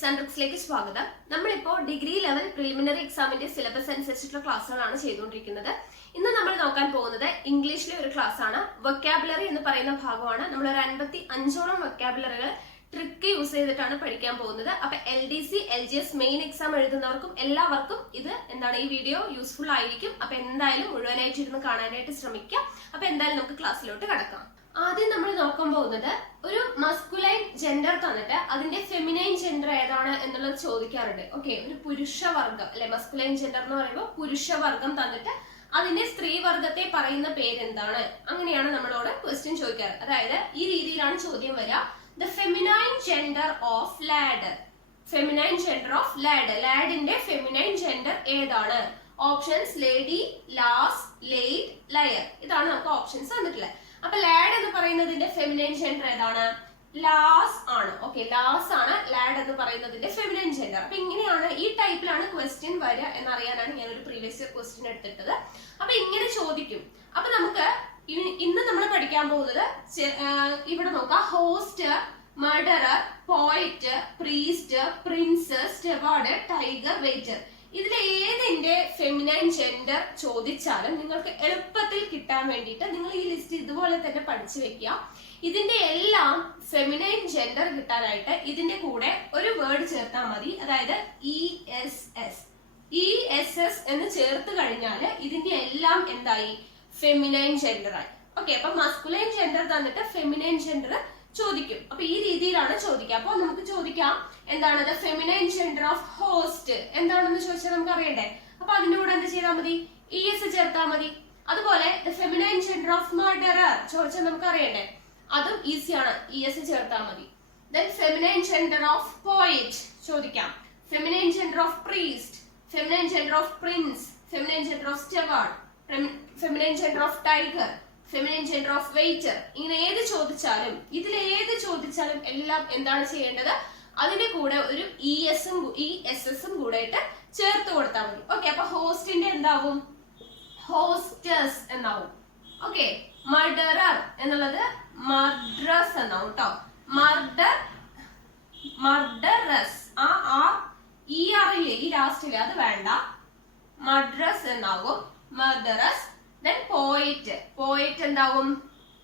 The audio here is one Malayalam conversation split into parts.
ടിപ്സ് ആൻഡ് ട്രിക്സിലേക്ക് സ്വാഗതം. നമ്മളിപ്പോൾ ഡിഗ്രി ലെവൽ പ്രിലിമിനറി എക്സാമിന്റെ സിലബസ് അനുസരിച്ചിട്ടുള്ള ക്ലാസ്സുകളാണ് ചെയ്തുകൊണ്ടിരിക്കുന്നത്. ഇന്ന് നമ്മൾ നോക്കാൻ പോകുന്നത് ഇംഗ്ലീഷിലെ ഒരു ക്ലാസ് ആണ്. വൊക്കാബുലറി എന്ന് പറയുന്ന ഭാഗമാണ്. നമ്മൾ ഒരു 55ഓളം വൊക്കാബുലറികൾ ട്രിക്ക് യൂസ് ചെയ്തിട്ടാണ് പഠിക്കാൻ പോകുന്നത്. അപ്പൊ LDC LGS മെയിൻ എക്സാം എഴുതുന്നവർക്കും എല്ലാവർക്കും ഇത് ഈ വീഡിയോ യൂസ്ഫുൾ ആയിരിക്കും. അപ്പൊ എന്തായാലും മുഴുവനായിട്ട് ഇരുന്ന് കാണാനായിട്ട് ശ്രമിക്കാം. അപ്പൊ എന്തായാലും നമുക്ക് ക്ലാസ്സിലോട്ട് കടക്കാം. ആദ്യം നമ്മൾ നോക്കാൻ പോകുന്നത് ഒരു മസ്കുലൈൻ ജെൻഡർ തന്നിട്ട് അതിന്റെ ഫെമിനൈൻ ജെൻഡർ ഏതാണ് എന്നുള്ളത് ചോദിക്കാറുണ്ട്. ഓക്കെ, ഒരു പുരുഷവർഗം അല്ലെ, മസ്കുലൈൻ ജെൻഡർ എന്ന് പറയുമ്പോൾ പുരുഷവർഗം തന്നിട്ട് അതിന്റെ സ്ത്രീവർഗത്തെ പറയുന്ന പേരെന്താണ്, അങ്ങനെയാണ് നമ്മളോട് ക്വസ്റ്റ്യൻ ചോദിക്കാറ്. അതായത് ഈ രീതിയിലാണ് ചോദ്യം വരിക. The feminine gender of lad. Feminine gender of lad. ലാഡിന്റെ ഫെമിനൈൻ ജെൻഡർ ഏതാണ്? Options lady, lass, laid, liar. ഇതാണ് നമുക്ക് ഓപ്ഷൻസ് തന്നിട്ടുള്ളത്. അപ്പൊ ലാഡ് എന്ന് പറയുന്നതിന്റെ ഫെമിനൈൻ ജെൻഡർ ഏതാണ്? ലാസ് ആണ്. ഓക്കെ, ലാസ് ആണ് ലാഡ് എന്ന് പറയുന്നതിന്റെ ഫെമിനൈൻ ജെൻഡർ. അപ്പൊ ഇങ്ങനെയാണ്, ഈ ടൈപ്പിലാണ് ക്വസ്റ്റ്യൻ വരിക എന്നറിയാനാണ് ഞാൻ ഒരു പ്രീവിയസ് ഇയർ ക്വസ്റ്റ്യൻ എടുത്തിട്ടത്. അപ്പൊ ഇങ്ങനെ ചോദിക്കും. അപ്പൊ നമുക്ക് ഇന്ന് നമ്മൾ പഠിക്കാൻ പോകുന്നത് ഇവിടെ നോക്കാം. Host, murderer, poet, priest, princess, steward, tiger, waiter. ഇതിൽ ഏതിന്റെ ഫെമിനൈൻ ജെൻഡർ ചോദിച്ചാലും നിങ്ങൾക്ക് എളുപ്പത്തിൽ കിട്ടാൻ വേണ്ടിയിട്ട് നിങ്ങൾ ഈ ലിസ്റ്റ് ഇതുപോലെ തന്നെ പഠിച്ചു വെക്കുക. ഇതിന്റെ എല്ലാം ഫെമിനൈൻ ജെൻഡർ കിട്ടാനായിട്ട് ഇതിന്റെ കൂടെ ഒരു വേർഡ് ചേർത്താൽ മതി. അതായത് ESS എന്ന് ചേർത്ത് കഴിഞ്ഞാൽ ഇതിന്റെ എല്ലാം എന്തായി? ഫെമിനൈൻ ജെൻഡർ ആയി. ഓക്കെ, അപ്പൊ മസ്കുലൈൻ ജെൻഡർ തന്നിട്ട് ഫെമിനൈൻ ജെൻഡർ ചോദിക്കും. അപ്പൊ ഈ രീതിയിലാണ് ചോദിക്കുക. അപ്പൊ നമുക്ക് ചോദിക്കാം, എന്താണ് the feminine gender of host എന്താണെന്ന് ചോദിച്ചാൽ നമുക്ക് അറിയണ്ടേ. അപ്പൊ അതിന്റെ കൂടെ എന്ത് ചെയ്താൽ മതി? ES ചേർത്താൽ മതി. അതുപോലെ the feminine gender of murderer ചോദിച്ചാൽ നമുക്ക് അറിയണ്ടേ, അതും ഈസിയാണ്, ES ചേർത്താൽ മതി. ദെൻ ഫെമിനൈൻ ജെൻഡർ ഓഫ് പോയിറ്റ് ചോദിക്കാം. Feminine gender of priest, feminine gender of Prince, feminine gender of സ്റ്റെവാർഡ്, feminine gender of tiger, feminine gender of waiter. ഇങ്ങനെ ഏത് ചോദിച്ചാലും, ഇതിൽ ഏത് ചോദിച്ചാലും എല്ലാം എന്താണ് ചെയ്യേണ്ടത്? അതിന്റെ കൂടെ ഒരു ESSും കൂടെ ചേർത്ത് കൊടുത്താൽ മതി. ഓക്കെ, അപ്പൊ ഹോസ്റ്റിന്റെ എന്താവും? ഹോസ്റ്റസ് എന്നാവും. ഓക്കെ, മർഡറർ എന്നുള്ളത് മർഡ്രസ് എന്നാവും കേട്ടോ. മർഡറസ് ഈ ലാസ്റ്റില് അത് വേണ്ട, മർഡ്രസ് എന്നാവും. മർഡറസ്. ദെൻ പോയിറ്റ് എന്താവും?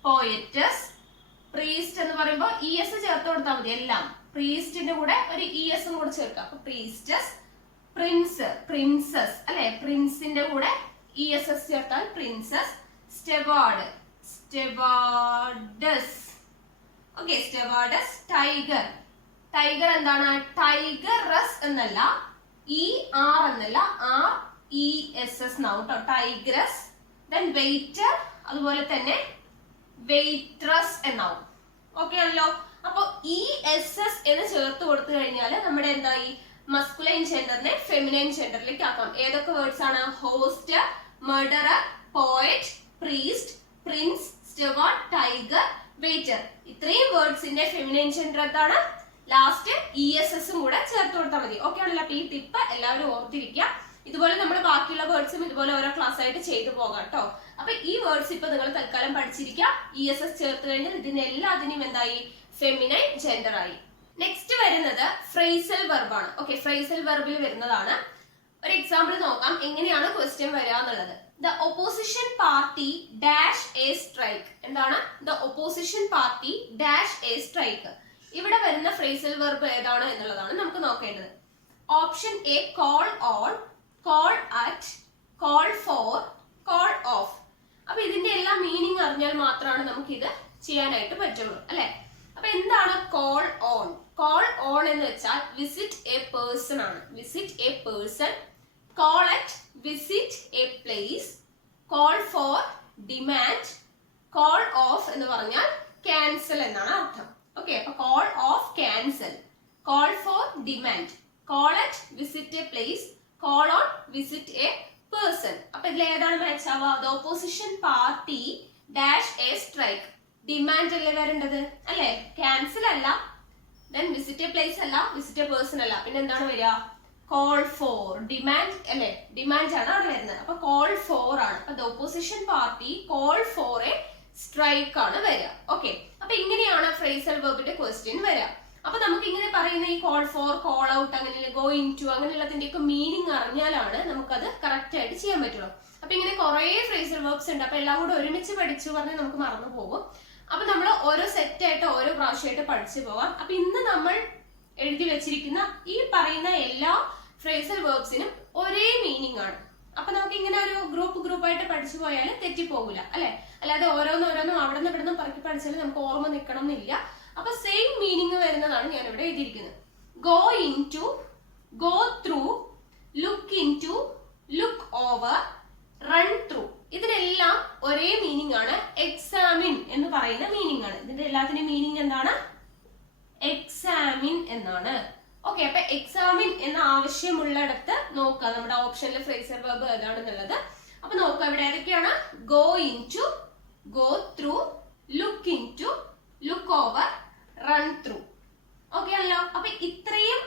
പോയറ്റസ്. പ്രീസ്റ്റ് എന്ന് പറയുമ്പോൾ ES ചേർത്ത് കൊടുത്താൽ മതി എല്ലാം. പ്രീസ്റ്റിന്റെ കൂടെ ഒരു ESും കൂടെ ചേർക്കാം. അപ്പൊ പ്രീസ്റ്റസ്. പ്രിൻസസ് അല്ലെ, പ്രിൻസിന്റെ കൂടെ ESS ചേർത്താൽ പ്രിൻസസ്. സ്റ്റെവാർഡസ്. ഓക്കെ, സ്റ്റെവാർഡസ്. ടൈഗർ എന്താണ്? ടൈഗറസ് എന്നല്ല, ER എന്നല്ല, RESS എന്നാവും കേട്ടോ. ടൈഗ്രസ്. ദെൻ വെയിറ്റർ, അതുപോലെ തന്നെ വെയിട്രസ് എന്നാവും. ഓക്കെ ആണല്ലോ. അപ്പൊ ESS എന്ന് ചേർത്ത് കൊടുത്തു കഴിഞ്ഞാൽ നമ്മുടെ എന്തായി? മസ്കുലൈൻ ജെൻഡറിനെ ഫെമിനൈൻ ജെൻഡറിലേക്ക് ആക്കാം. ഏതൊക്കെ വേർഡ്സ് ആണ്? Host, murderer, poet, priest, Prince, സ്റ്റെവാർഡ്, tiger, waiter. ഇത്രയും വേർഡ്സിന്റെ ഫെമിനൈൻ ജെൻഡർ എന്താണ്? ലാസ്റ്റ് ESSും കൂടെ ചേർത്ത് കൊടുത്താൽ മതി. ഓക്കെ ആണല്ലോ. അപ്പൊ ഈ ടിപ്പ് എല്ലാവരും ഓർത്തിരിക്കുക. ഇതുപോലെ നമ്മൾ ബാക്കിയുള്ള വേർഡ്സും ഇതുപോലെ ഓരോ ക്ലാസ് ആയിട്ട് ചെയ്തു പോകാം കേട്ടോ. അപ്പൊ ഈ വേർഡ്സ് ഇപ്പൊ നിങ്ങൾ തൽക്കാലം പഠിച്ചിരിക്കുക. ESS ചേർത്ത് കഴിഞ്ഞാൽ ഇതിന് എല്ലാത്തിനും എന്തായി? ഫെമിനൈൻ ജെൻഡർ ആയി. നെക്സ്റ്റ് വരുന്നത് ഫ്രേസൽ വെർബാണ്. ഓക്കെ, ഫ്രേസൽ വെർബിൽ വരുന്നതാണ്. ഒരു എക്സാമ്പിൾ നോക്കാം എങ്ങനെയാണ് ക്വസ്റ്റ്യൻ വരിക എന്നുള്ളത്. The opposition party dash a strike. എന്താണ്? The opposition party dash a strike. ഇവിടെ വരുന്ന ഫ്രേസൽ വെർബ് ഏതാണ് എന്നുള്ളതാണ് നമുക്ക് നോക്കേണ്ടത്. Option A call on, call at, call for, call off. അപ്പൊ ഇതിന്റെ എല്ലാം മീനിങ് അറിഞ്ഞാൽ മാത്രമാണ് നമുക്ക് ഇത് ചെയ്യാനായിട്ട് പറ്റുള്ളൂ അല്ലെ. അപ്പൊ എന്താണ് കോൾ ഓൺ? കോൾ ഓൺ എന്ന് വെച്ചാൽ വിസിറ്റ് എ പേഴ്സൺ ആണ്. Visit a person. Call at, visit a place. Call for, demand. Call off എന്ന് പറഞ്ഞാൽ ക്യാൻസൽ എന്നാണ് അർത്ഥം. ഓക്കെ, അപ്പൊ call off, cancel. Call for, demand. Call at, visit a place. Call on, visit a person. അപ്പൊ ഇതിൽ ഏതാണ് മാച്ച് ആവുക? The opposition party dash a strike. Demand അല്ലേ വരേണ്ടത് അല്ലെ, ക്യാൻസൽ അല്ല. ദെൻ വിസിറ്റ് എ പ്ലേസ് അല്ല, വിസിറ്റ് എ പേഴ്സൺ അല്ല. പിന്നെ എന്താണ് വരിക? Call for. ഡിമാൻഡ് അല്ലെ, ഡിമാൻഡ് ആണ് അവിടെ വരുന്നത്. അപ്പൊ കോൾ ഫോർ ആണ്. അപ്പൊ the opposition party call for a strike ആണ് വരിക. ഓക്കെ, അപ്പൊ ഇങ്ങനെയാണ് ഫ്രേസൽ വെർബിന്റെ ക്വസ്റ്റ്യൻ വരിക. അപ്പൊ നമുക്ക് ഇങ്ങനെ പറയുന്ന ഈ കോൾ ഫോർ, കോൾ ഔട്ട്, അങ്ങനെ ഗോ ഇൻ ടു അങ്ങനെയുള്ളതിന്റെ ഒക്കെ മീനിങ് അറിഞ്ഞാലാണ് നമുക്കത് കറക്റ്റ് ആയിട്ട് ചെയ്യാൻ പറ്റുള്ളൂ. അപ്പൊ ഇങ്ങനെ കുറെ ഫ്രേസൽ വെർബ്സ് ഉണ്ട്. അപ്പൊ എല്ലാം കൂടെ ഒരുമിച്ച് പഠിച്ചു പറഞ്ഞാൽ നമുക്ക് മറന്നു പോകും. അപ്പൊ നമ്മൾ ഓരോ സെറ്റ് ആയിട്ട് ഓരോ പ്രാവശ്യമായിട്ട് പഠിച്ചു പോവാം. അപ്പൊ ഇന്ന് നമ്മൾ എഴുതി വെച്ചിരിക്കുന്ന ഈ പറയുന്ന എല്ലാ ഫ്രേസൽ വെർബ്സിനും ഒരേ മീനിങ് ആണ്. അപ്പൊ നമുക്ക് ഇങ്ങനെ ഒരു ഗ്രൂപ്പായിട്ട് പഠിച്ചു പോയാൽ തെറ്റിപ്പോകില്ല അല്ലെ. അല്ലാതെ ഓരോന്നും അവിടെ നിന്ന് ഇവിടെ നിന്ന് പറക്കി പഠിച്ചാൽ നമുക്ക് ഓർമ്മ നിൽക്കണം എന്നില്ല. അപ്പൊ സെയിം മീനിങ് വരുന്നതാണ് ഞാൻ ഇവിടെ എഴുതിയിരിക്കുന്നത്. Go into, go through, look into, look over, run through. ഇതിനെല്ലാം ഒരേ മീനിങ് ആണ്. എക്സാമിൻ എന്ന് പറയുന്ന മീനിങ് ആണ്. ഇതിന്റെ എല്ലാത്തിന്റെയും മീനിങ് എന്താണ്? എക്സാമിൻ എന്നാണ്. ഓക്കെ, അപ്പൊ എക്സാമിൻ എന്ന ആവശ്യമുള്ളിടത്ത് നോക്കുക നമ്മുടെ ഓപ്ഷനിലെ ഫ്രേസൽ വെർബ് ഏതാണെന്നുള്ളത്. അപ്പൊ നോക്കുക ഇവിടെ ഏതൊക്കെയാണ്? Go into, go through, look into, look over, run through. Okay ആണല്ലോ. അപ്പൊ ഇത്രയും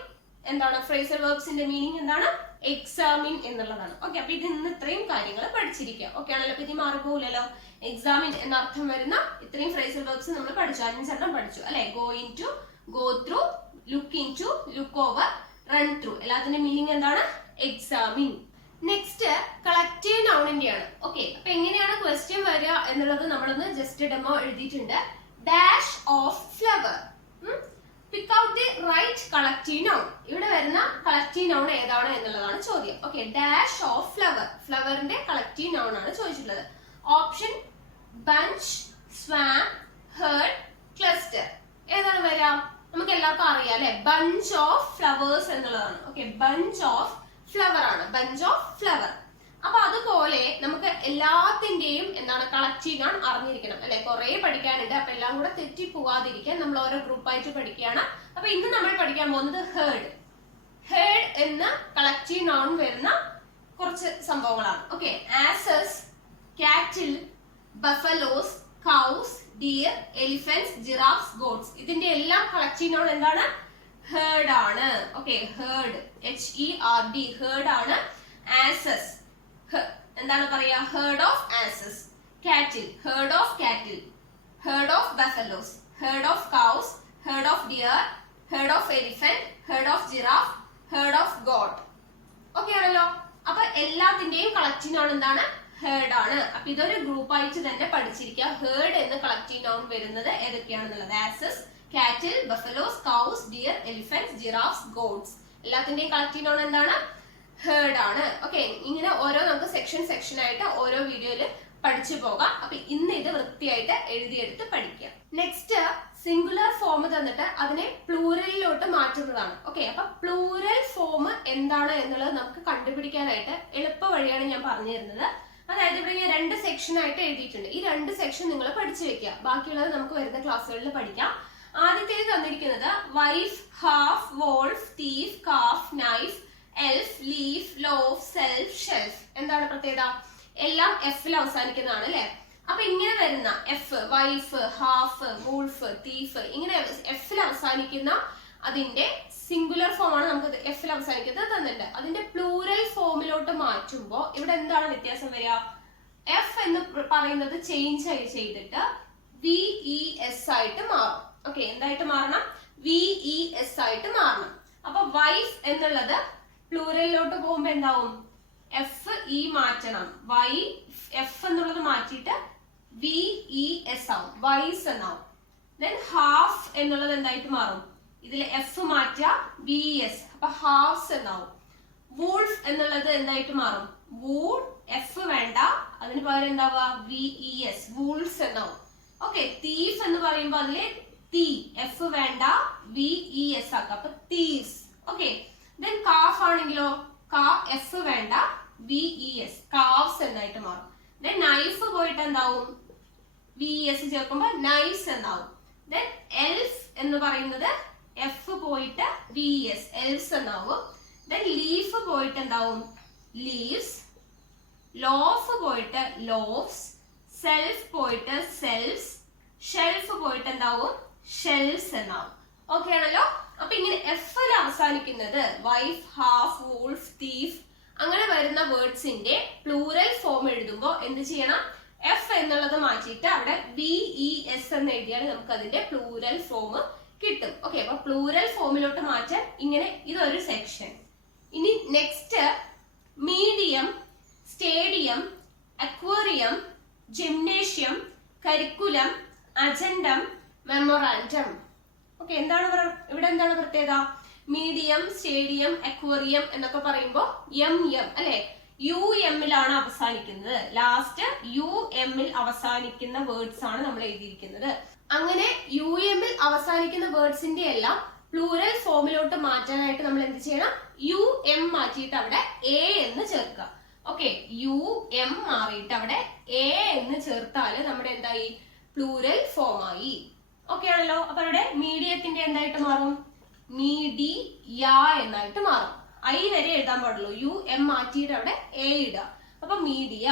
എന്താണ് ഫ്രേസൽ വെർബ്സിന്റെ മീനിങ് എന്താണ്? എക്സാമിൻ എന്നുള്ളതാണ്. ഓക്കെ, അപ്പൊ ഇത് ഇന്ന് ഇത്രയും കാര്യങ്ങൾ പഠിച്ചിരിക്കുക. ഓക്കെ ആണല്ലോ. അപ്പൊ ഇത് മാറിപ്പോകില്ലല്ലോ. എക്സാമിൻ എന്ന അർത്ഥം വരുന്ന ഇത്രയും ഫ്രേസൽ വെർബ്സ് നമ്മൾ പഠിച്ചു, 5 പഠിച്ചു അല്ലെ. Go into, go through, look into, look over, run through. എല്ലാത്തിന്റെ മീനിങ് എന്താണ്? എക്സാമിൻ. നെക്സ്റ്റ് കളക്റ്റീവ് നൗണിന്റെ ആണ്. ഓക്കെ, അപ്പൊ എങ്ങനെയാണ് ക്വസ്റ്റ്യൻ വരിക എന്നുള്ളത് നമ്മളൊന്ന് ജസ്റ്റ് ഡെമോ എഴുതിയിട്ടുണ്ട്. Dash of flower, pick out the right collective noun. ഇവിടെ വരുന്ന കളക്റ്റീവ് നൗൺ ഏതാണ് എന്നുള്ളതാണ് ചോദ്യം. ഓക്കെ, ഡാഷ് ഓഫ് ഫ്ലവർ, ഫ്ലവറിന്റെ കളക്റ്റീവ് നൗൺ ആണ് ചോദിച്ചിട്ടുള്ളത്. Option bunch, swarm, herd, cluster. ഏതാണ് വരിക? നമുക്ക് എല്ലാവർക്കും അറിയാം അല്ലെ. ബഞ്ച് ഓഫ് ഫ്ലവേഴ്സ് എന്നുള്ളതാണ്. ഓക്കെ, ബഞ്ച് ഓഫ് ഫ്ലവർ ആണ്, ബഞ്ച് ഓഫ് ഫ്ലവർ. അപ്പൊ അതുപോലെ നമുക്ക് എല്ലാത്തിന്റെയും എന്താണ് കളക്റ്റീവ് നൗൺ അറിഞ്ഞിരിക്കണം അല്ലെ. കുറെ പഠിക്കാനുണ്ട്. അപ്പൊ എല്ലാം കൂടെ തെറ്റി പോകാതിരിക്കാൻ നമ്മൾ ഓരോ ഗ്രൂപ്പായിട്ട് പഠിക്കുകയാണ്. അപ്പൊ ഇന്ന് നമ്മൾ പഠിക്കാൻ പോകുന്നത് ഹേർഡ്. ഹേർഡ് എന്ന കളക്റ്റീവ് നൗൺ വരുന്ന കുറച്ച് സംഭവങ്ങളാണ്. Okay, asses, cattle, buffaloes, cows, deer, elephants, giraffes, goats. ഇതിന്റെ എല്ലാം കളക്റ്റീവ് നൗൺ എന്താണ്? ഹേർഡ് ആണ്. ഓക്കെ, ഹേർഡ്, HERD, ഹേർഡ് ആണ്. ആസസ് എന്താണ് പറയാ? Herd of asses. Cattle, herd of cattle. Herd of buffaloes, herd of cows, herd of deer, herd of elephant, herd of giraffe, herd of goat. Okay ആണല്ലോ. അപ്പൊ എല്ലാത്തിന്റെയും കളക്റ്റീവ് നൗൺ എന്താണ്? ഹേർഡ് ആണ്. അപ്പൊ ഇതൊരു ഗ്രൂപ്പായിട്ട് തന്നെ പഠിച്ചിരിക്കുക. ഹേർഡ് എന്ന കളക്റ്റീവ് നൗൺ വരുന്നത് ഏതൊക്കെയാണെന്നുള്ളത്. Asses, cattle, buffaloes, cows, deer, elephants, giraffes, goats. എല്ലാത്തിന്റെയും കളക്റ്റീവ് നൗൺ എന്താണ്? ഹേർഡ് ആണ്. ഓക്കെ, ഇങ്ങനെ ഓരോ നമുക്ക് സെക്ഷൻ ആയിട്ട് ഓരോ വീഡിയോയില് പഠിച്ചു പോകാം. അപ്പൊ ഇന്ന് ഇത് വൃത്തിയായിട്ട് എഴുതിയെടുത്ത് പഠിക്കാം. നെക്സ്റ്റ് സിംഗുലർ ഫോം തന്നിട്ട് അതിനെ പ്ലൂറലിലോട്ട് മാറ്റുന്നതാണ്. ഓക്കെ, അപ്പൊ പ്ലൂറൽ ഫോം എന്താണ് എന്നുള്ളത് നമുക്ക് കണ്ടുപിടിക്കാനായിട്ട് എളുപ്പ വഴിയാണ് ഞാൻ പറഞ്ഞു തരുന്നത്. അതായത് ഇവിടെ ഞാൻ 2 സെക്ഷനായിട്ട് എഴുതിയിട്ടുണ്ട്. ഈ 2 സെക്ഷൻ നിങ്ങൾ പഠിച്ചു വെക്കുക. ബാക്കിയുള്ളത് നമുക്ക് വരുന്ന ക്ലാസ്സുകളിൽ പഠിക്കാം. ആദ്യത്തേത് തന്നിരിക്കുന്നത് wife, half, wolf, thief, calf, knife, elf, leaf, loaf, self, shelf. എന്താണ് പ്രത്യേകത? എല്ലാം എഫിൽ അവസാനിക്കുന്നതാണ് അല്ലെ. അപ്പൊ ഇങ്ങനെ വരുന്ന F, wife, half, wolf, thief, ഇങ്ങനെ എഫിൽ അവസാനിക്കുന്ന അതിന്റെ സിംഗുലർ ഫോം ആണ് നമുക്ക് എഫിൽ അവസാനിക്കുന്നത് തന്നിട്ടുണ്ട്. അതിന്റെ പ്ലൂറൽ ഫോമിലോട്ട് മാറ്റുമ്പോ ഇവിടെ എന്താണ് വ്യത്യാസം വരിക? എഫ് എന്ന് പറയുന്നത് ചേഞ്ച് ചെയ്തിട്ട് VES ആയിട്ട് മാറും. ഓക്കെ, എന്തായിട്ട് മാറണം? VES ആയിട്ട് മാറണം. അപ്പൊ വൈഫ് എന്നുള്ളത് പ്ലൂറലിലോട്ട് പോകുമ്പോ എന്താവും? FE മാറ്റണം. എഫ് എന്നുള്ളത് മാറ്റിയിട്ട് VES ആവും, വൈസ് എന്നാവും. ദെൻ ഹാഫ് എന്നുള്ളത് എന്തായിട്ട് മാറും? ഇതിൽ എഫ് മാറ്റുക, VES, അപ്പൊ ഹാഫ്സ് എന്നാവും. വൂൾഫ് എന്നുള്ളത് എന്തായിട്ട് മാറും? വൂൾ, എഫ് വേണ്ട, അതിന് പകരം എന്താവുക? VES, വൂൾസ് എന്നാവും. ഓക്കെ, തീഫ് എന്ന് പറയുമ്പോ അതില് തീ, എഫ് വേണ്ട, VES ആക്കുക, അപ്പൊ തീവ്സ്. ഓക്കെ, ദെൻ കാഫ് ആണെങ്കിലോ എഫ് വേണ്ട, VES, കാവ്സ് എന്നായിട്ട് മാറും. ദെൻ നൈഫ് പോയിട്ട് എന്താവും? VES ചേർക്കുമ്പോ നൈഫ്സ് എന്നാവും. ദെൻ എൽഫ് എന്ന് പറയുന്നത് എഫ് പോയിട്ട് VES, എൽസ് എന്നാവും. ദെൻ ലീഫ് പോയിട്ട് എന്താവും? ലീവ്സ്. ലോഫ് പോയിട്ട് ലോഫ്സ്. സെൽഫ് പോയിട്ട് സെൽഫ്സ്. ഷെൽഫ് പോയിട്ട് എന്താവും? ഷെൽസ് എന്നാവും. ഓക്കെ ആണല്ലോ. അപ്പൊ ഇങ്ങനെ എഫിൽ അവസാനിക്കുന്നത് വൈഫ്, ഹാഫ്, വൂൾഫ്, തീഫ് അങ്ങനെ വരുന്ന വേർഡ്സിന്റെ പ്ലൂറൽ ഫോം എഴുതുമ്പോ എന്ത് ചെയ്യണം? എഫ് എന്നുള്ളത് മാറ്റിയിട്ട് അവിടെ VES എന്ന് എഴുതിയാൽ നമുക്ക് അതിന്റെ പ്ലൂറൽ ഫോം കിട്ടും. ഓക്കെ, അപ്പൊ പ്ലൂരൽ ഫോമിലോട്ട് മാറ്റാൻ ഇങ്ങനെ ഇതൊരു സെക്ഷൻ. ഇനി next medium, stadium, aquarium, gymnasium, curriculum, agendum, memorandum. Okay, ഇവിടെ എന്താണ് പ്രത്യേകത? മീഡിയം, സ്റ്റേഡിയം, അക്വേറിയം എന്നൊക്കെ പറയുമ്പോൾ എം അല്ലെ, UMലാണ് അവസാനിക്കുന്നത്. ലാസ്റ്റ് UMൽ അവസാനിക്കുന്ന വേർഡ്സ് ആണ് നമ്മൾ എഴുതിയിരിക്കുന്നത്. അങ്ങനെ UMൽ അവസാനിക്കുന്ന വേർഡ്സിന്റെ എല്ലാം പ്ലൂരൽ ഫോമിലോട്ട് മാറ്റാനായിട്ട് നമ്മൾ എന്ത് ചെയ്യണം? UM മാറ്റിയിട്ട് അവിടെ A എന്ന് ചേർക്കുക. ഓക്കെ, UM മാറിയിട്ട് അവിടെ A എന്ന് ചേർത്താല് നമ്മുടെ എന്തായി? പ്ലൂരൽ ഫോമായി. ഓക്കെ ആണല്ലോ. അപ്പൊ അവിടെ മീഡിയത്തിന്റെ എന്തായിട്ട് മാറും? മീഡിയ എന്നായിട്ട് മാറും. I വരെ എഴുതാൻ പാടുള്ളൂ. UM മാറ്റിയിട്ട് അവിടെ A ഇടുക. അപ്പൊ മീഡിയ.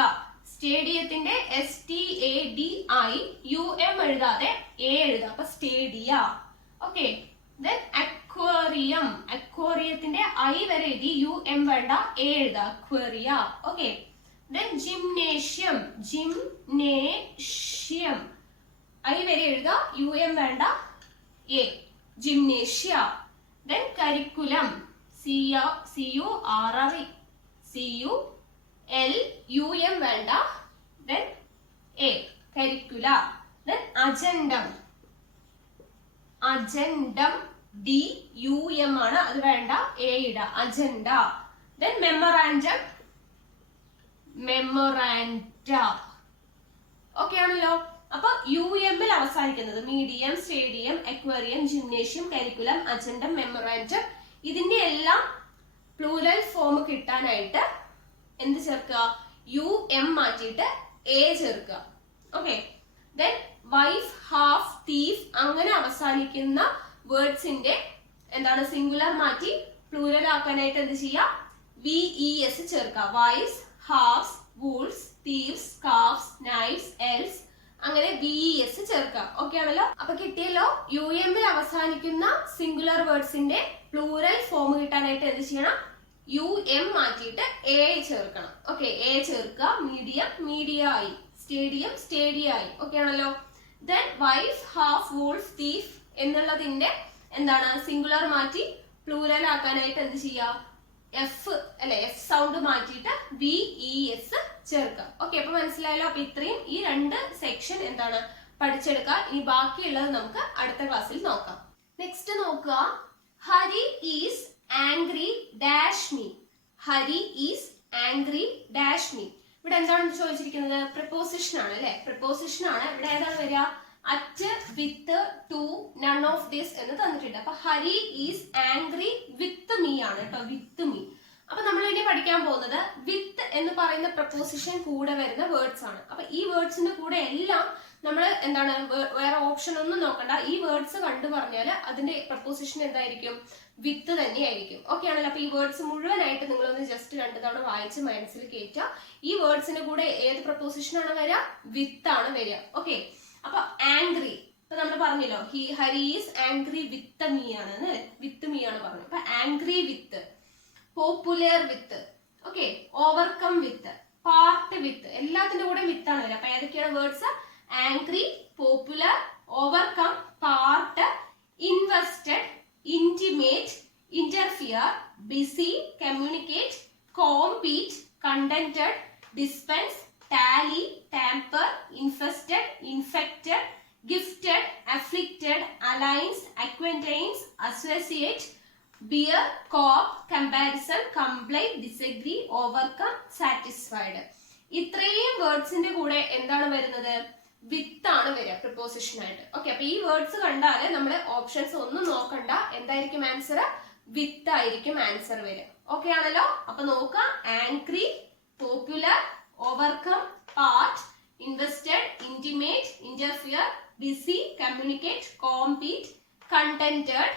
സ്റ്റേഡിയത്തിന്റെ STADI UM എഴുതാതെ A എഴുതാം. അപ്പൊ സ്റ്റേഡിയ. Okay, then aquarium. അക്വേറിയത്തിന്റെ I വരെ എഴുതി, UM വേണ്ട, A എഴുതാം. Aquaria. Okay, then gymnasium. Gymnasium I വരെ എഴുതുക, UM വേണ്ട, A. Gymnasia. Then curriculum. CURRE വേണ്ട, then A. Curricula. then agendum. Agendum DUM ആണ്, അത് വേണ്ട, A ഇട. Agenda. then memorandum. Memoranda. Okay ആണല്ലോ. അപ്പൊ UMൽ അവസാനിക്കുന്നത് medium, stadium, aquarium, gymnasium, curriculum, agendum, memorandum. ഇതിന്റെ എല്ലാം പ്ലൂരൽ ഫോം കിട്ടാനായിട്ട് എന്ത് ചേർക്കുക? UM മാറ്റിയിട്ട് A ചേർക്കുക. Okay, then wife, half, thief അങ്ങനെ അവസാനിക്കുന്ന വേർഡ്സിന്റെ എന്താണ് സിംഗുലർ മാറ്റി പ്ലൂരൽ ആക്കാനായിട്ട് എന്ത് ചെയ്യുക? VES ചേർക്കുക. Wifes, halfs, wolves, thieves, calfs, knifes, elves അങ്ങനെ VES ചേർക്കുക. ഓക്കെ ആണല്ലോ. അപ്പൊ കിട്ടിയല്ലോ. UMൽ അവസാനിക്കുന്ന സിംഗുലർ വേർഡ്സിന്റെ പ്ലൂരൽ ഫോം കിട്ടാനായിട്ട് എന്ത് ചെയ്യണം? UM മാറ്റിയിട്ട് A ചേർക്കണം. ഓക്കെ, A ചേർക്കുക. മീഡിയം, മീഡിയ ആയി. സ്റ്റേഡിയം, സ്റ്റേഡിയ ആയി. ഓക്കെ ആണല്ലോ. Then wife, half, wolf, thief എന്നുള്ളതിന്റെ എന്താണ് സിംഗുലർ മാറ്റി പ്ലൂരൽ ആക്കാനായിട്ട് എന്ത് ചെയ്യുക? F സൗണ്ട് മാറ്റിയിട്ട് VES ചേർക്കുക. ഓക്കെ, അപ്പൊ മനസ്സിലായല്ലോ. അപ്പൊ ഇത്രയും ഈ രണ്ട് സെക്ഷൻ എന്താണ് പഠിച്ചെടുക്കുക. ഇനി ബാക്കിയുള്ളത് നമുക്ക് അടുത്ത ക്ലാസ്സിൽ നോക്കാം. നെക്സ്റ്റ് നോക്കുക. Hari is angry dash me. Hari is angry dash me. ഇവിടെ എന്താണ് ചോദിച്ചിരിക്കുന്നത്? പ്രിപ്പോസിഷൻ ആണ് അല്ലെ. പ്രിപ്പോസിഷൻ ആണ്. ഇവിടെ ഏതാണ് വരിക? At, with, to, none of this എന്ന് തന്നിട്ടുണ്ട്. അപ്പൊ Hari is angry with me ആണ് കേട്ടോ. With me. അപ്പൊ നമ്മൾ ഇനി പഠിക്കാൻ പോകുന്നത് വിത്ത് എന്ന് പറയുന്ന പ്രപ്പോസിഷൻ കൂടെ വരുന്ന വേർഡ്സ് ആണ്. അപ്പൊ ഈ വേർഡ്സിന്റെ കൂടെ എല്ലാം നമ്മൾ എന്താണ് വേറെ ഓപ്ഷൻ ഒന്നും നോക്കണ്ട. ഈ വേർഡ്സ് കണ്ടു പറഞ്ഞാൽ അതിന്റെ പ്രപ്പോസിഷൻ എന്തായിരിക്കും? വിത്ത് തന്നെയായിരിക്കും. ഓക്കെ ആണല്ലോ. അപ്പൊ ഈ വേർഡ്സ് മുഴുവനായിട്ട് നിങ്ങളൊന്ന് ജസ്റ്റ് 2 തവണ വായിച്ച് മനസ്സിൽ കയറ്റുക. ഈ വേർഡ്സിന്റെ കൂടെ ഏത് പ്രപ്പോസിഷൻ ആണ് വരിക? വിത്ത് ആണ് വരിക. ഓക്കെ, അപ്പൊ ആംഗ്രി ഇപ്പൊ നമ്മൾ പറഞ്ഞല്ലോ Hari is angry with me ആണ്. വിത്ത് മീ ആണ് പറഞ്ഞത്. അപ്പൊ angry with, popular with, okay, overcome with, part with എല്ലാത്തിന്റെ കൂടെ വിത്ത് ആണ് വരിക. അപ്പൊ ഏതൊക്കെയാണ് words? Angry, popular, overcome, part, invested, intimate, interfere, busy, communicate, compete, contented, dispense, tally, tamper, infested, infected, gifted, afflicted, alliance, acquaintance, associate, bear, cope, comparison, complain, disagree, overcome, satisfied. ഇത്രയും വേർഡ്സിന്റെ കൂടെ എന്താണ് വരുന്നത്? വിത്ത് ആണ് വരിക പ്രിപ്പോസിഷൻ ആയിട്ട്. ഓക്കെ, അപ്പൊ ഈ വേർഡ്സ് കണ്ടാല് നമ്മൾ ഓപ്ഷൻസ് ഒന്നും നോക്കണ്ട. എന്തായിരിക്കും ആൻസർ? വിത്ത് ആയിരിക്കും ആൻസർ വരിക. ഓക്കെ ആണല്ലോ. അപ്പൊ നോക്കാം. Angry, popular, overcome, part, invested, intimate, interfere, busy, communicate, compete, contented,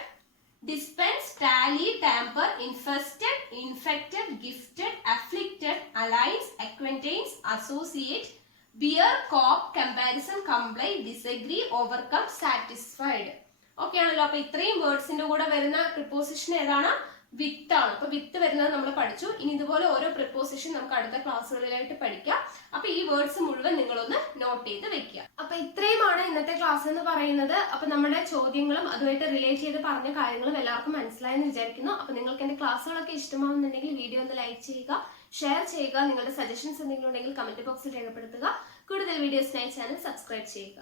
dispense, tally, tamper, infested, infected, gifted, afflicted, alliance, acquaintance, associate, bear, cope, comparison, complain, disagree, overcome, satisfied. Okay ആണല്ലോ. അപ്പൊ ഇത്രയും വേർഡ്സിന്റെ കൂടെ വരുന്ന പ്രിപ്പോസിഷൻ ഏതാണ്? വിത്താണ്. അപ്പൊ വിത്ത് വരുന്നത് നമ്മൾ പഠിച്ചു. ഇനി ഇതുപോലെ ഓരോ പ്രിപ്പോസിഷൻ നമുക്ക് അടുത്ത ക്ലാസ്സുകളിലായിട്ട് പഠിക്കാം. അപ്പൊ ഈ വേർഡ്സ് മുഴുവൻ നിങ്ങളൊന്ന് നോട്ട് ചെയ്ത് വെക്കുക. അപ്പൊ ഇത്രയുമാണ് ഇന്നത്തെ ക്ലാസ് എന്ന് പറയുന്നത്. അപ്പൊ നമ്മുടെ ചോദ്യങ്ങളും അതുമായിട്ട് റിലേറ്റ് ചെയ്ത് പറഞ്ഞ കാര്യങ്ങളും എല്ലാവർക്കും മനസ്സിലായെന്ന് വിചാരിക്കുന്നു. അപ്പൊ നിങ്ങൾക്ക് എന്റെ ക്ലാസ്സുകളൊക്കെ ഇഷ്ടമാവുന്നുണ്ടെങ്കിൽ വീഡിയോ ഒന്ന് ലൈക്ക് ചെയ്യുക, ഷെയർ ചെയ്യുക, നിങ്ങളുടെ സജഷൻസ് എന്തെങ്കിലും ഉണ്ടെങ്കിൽ കമന്റ് ബോക്സിൽ രേഖപ്പെടുത്തുക. കൂടുതൽ വീഡിയോസിനായി ചാനൽ സബ്സ്ക്രൈബ് ചെയ്യുക.